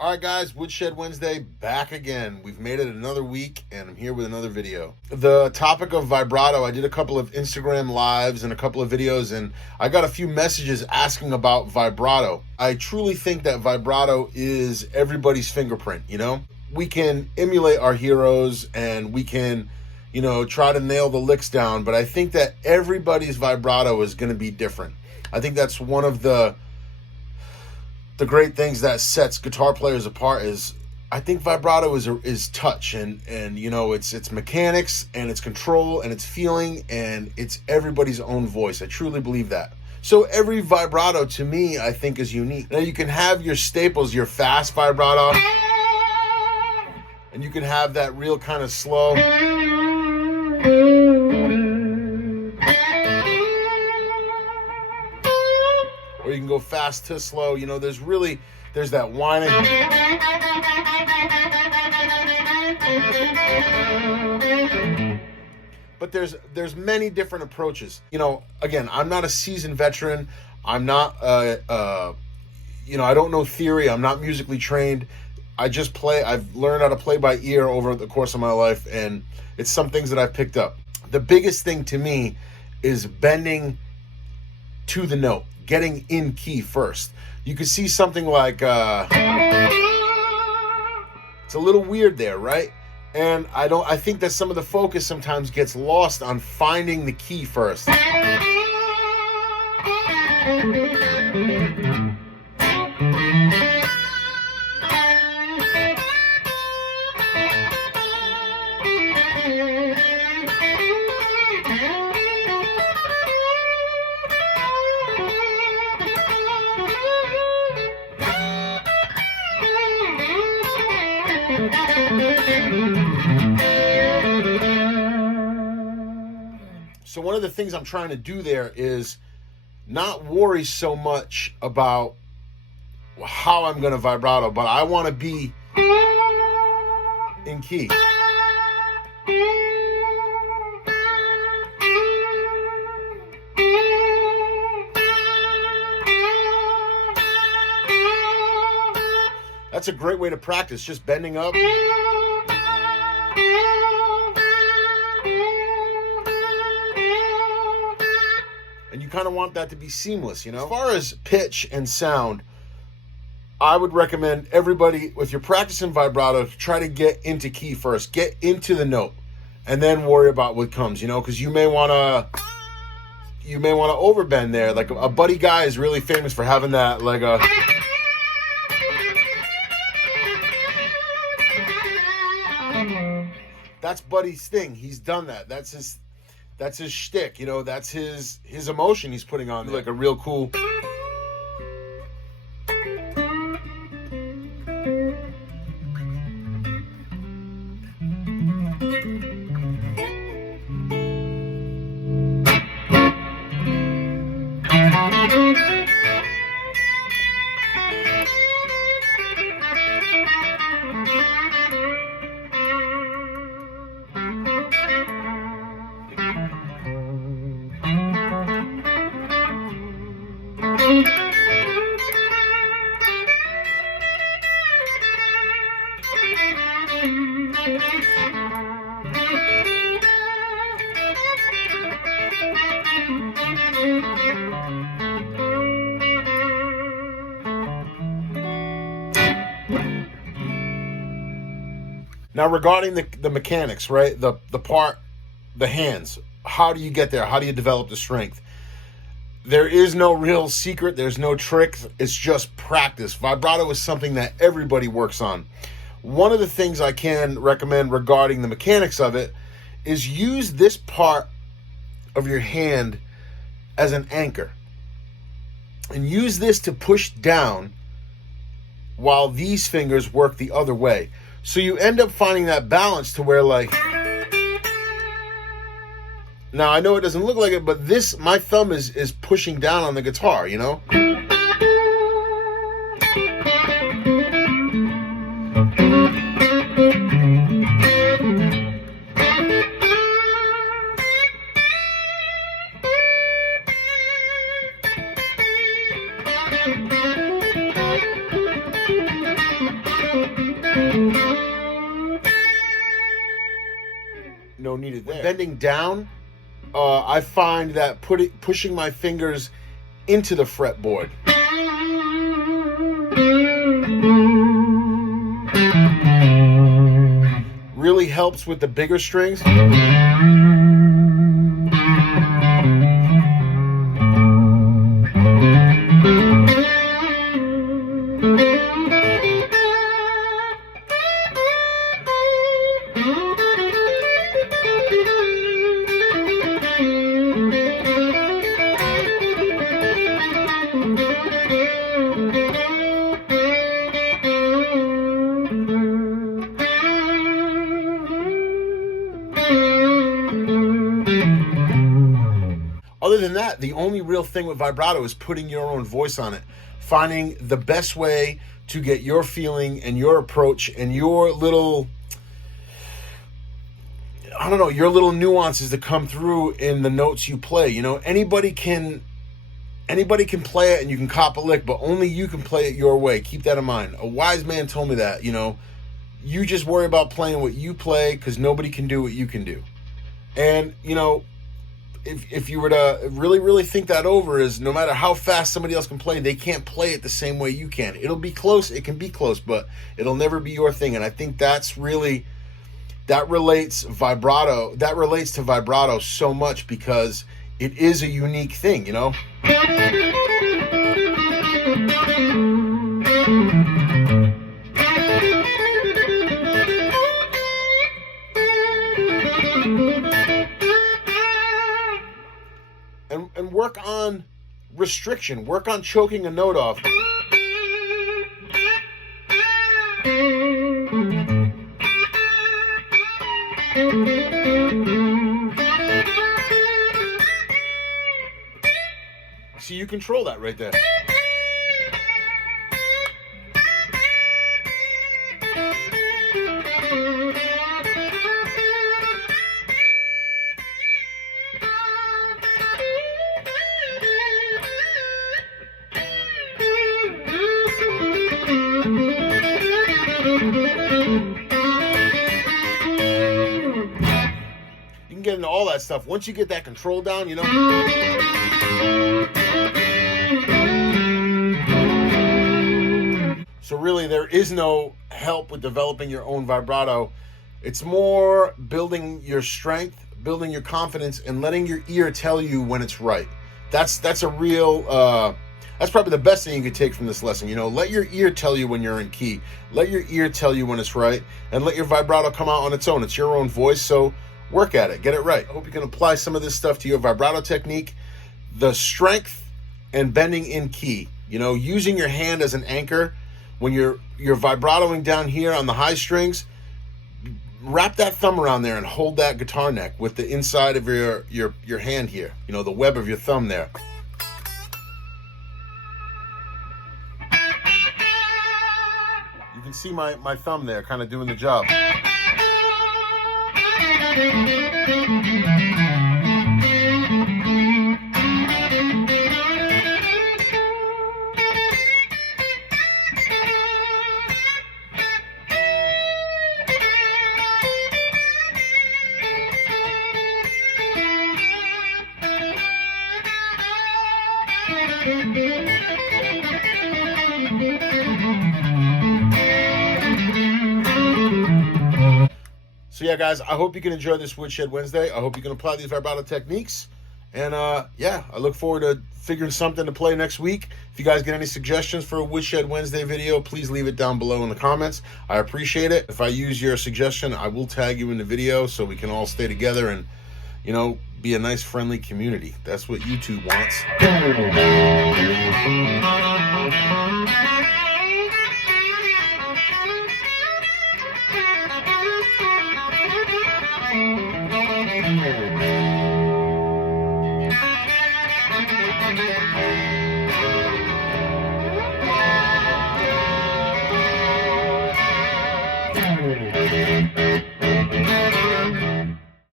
All right, guys, Woodshed Wednesday back again. We've made it another week, and I'm here with another video. The topic of vibrato, I did a couple of Instagram lives and a couple of videos, and I got a few messages asking about vibrato. I truly think that vibrato is everybody's fingerprint, you know? We can emulate our heroes, and we can, you know, try to nail the licks down, but I think that everybody's vibrato is going to be different. I think that's one of the great things that sets guitar players apart. Is I think vibrato is touch, and you know, it's mechanics, and it's control, and it's feeling, and it's everybody's own voice. I truly believe that. So every vibrato to me, I think, is unique. Now you can have your staples, your fast vibrato, and you can have that real kind of slow. Or you can go fast to slow. You know, there's that whining. But there's many different approaches. You know, again, I'm not a seasoned veteran. I'm not, you know, I don't know theory. I'm not musically trained. I just play. I've learned how to play by ear over the course of my life, and it's some things that I've picked up. The biggest thing to me is bending to the note. Getting in key first. You can see something like it's a little weird there, right? And I think that some of the focus sometimes gets lost on finding the key first. So one of the things I'm trying to do there is not worry so much about how I'm going to vibrato, but I want to be in key. That's a great way to practice, just bending up. And you kind of want that to be seamless, you know? As far as pitch and sound, I would recommend everybody, if you're practicing vibrato, try to get into key first. Get into the note, and then worry about what comes, you know? Because you may want to overbend there. Like a Buddy Guy is really famous for having that, like a... That's Buddy's thing. He's done that. That's his shtick, you know. That's his emotion he's putting on there. Like a real cool. Now, regarding the mechanics, right? The hands. How do you get there? How do you develop the strength? There is no real secret. There's no trick. It's just practice. Vibrato is something that everybody works on. one of the things I can recommend regarding the mechanics of it is use this part of your hand as an anchor. And use this to push down while these fingers work the other way. So you end up finding that balance to where, like, now I know it doesn't look like it, but this, my thumb is pushing down on the guitar, you know? No needed there. Bending down, I find that pushing my fingers into the fretboard really helps with the bigger strings. Other than that, the only real thing with vibrato is putting your own voice on it, finding the best way to get your feeling and your approach and your little, I don't know, your little nuances to come through in the notes you play. You know, anybody can play it and you can cop a lick, but only you can play it your way. Keep that in mind. A wise man told me that, you know, you just worry about playing what you play because nobody can do what you can do. And, you know, if you were to really think that over, is no matter how fast somebody else can play, they can't play it the same way you can. It'll be close, it can be close, but it'll never be your thing. And I think that relates to vibrato so much because it is a unique thing, you know? And work on restriction, work on choking a note off. See, you control that right there. You can get into all that stuff. Once you get that control down, you know. So really, there is no help with developing your own vibrato. It's more building your strength, building your confidence, and letting your ear tell you when it's right. That's a real... that's probably the best thing you could take from this lesson. You know, let your ear tell you when you're in key. Let your ear tell you when it's right, and let your vibrato come out on its own. It's your own voice, so work at it. Get it right. I hope you can apply some of this stuff to your vibrato technique. The strength and bending in key. You know, using your hand as an anchor. When you're vibratoing down here on the high strings, wrap that thumb around there and hold that guitar neck with the inside of your hand here. You know, the web of your thumb there. You can see my thumb there kind of doing the job. So yeah, guys, I hope you can enjoy this Woodshed Wednesday. I hope you can apply these vibrato techniques. And yeah, I look forward to figuring something to play next week. If you guys get any suggestions for a Woodshed Wednesday video, please leave it down below in the comments. I appreciate it. If I use your suggestion, I will tag you in the video so we can all stay together and, you know, be a nice friendly community. That's what YouTube wants.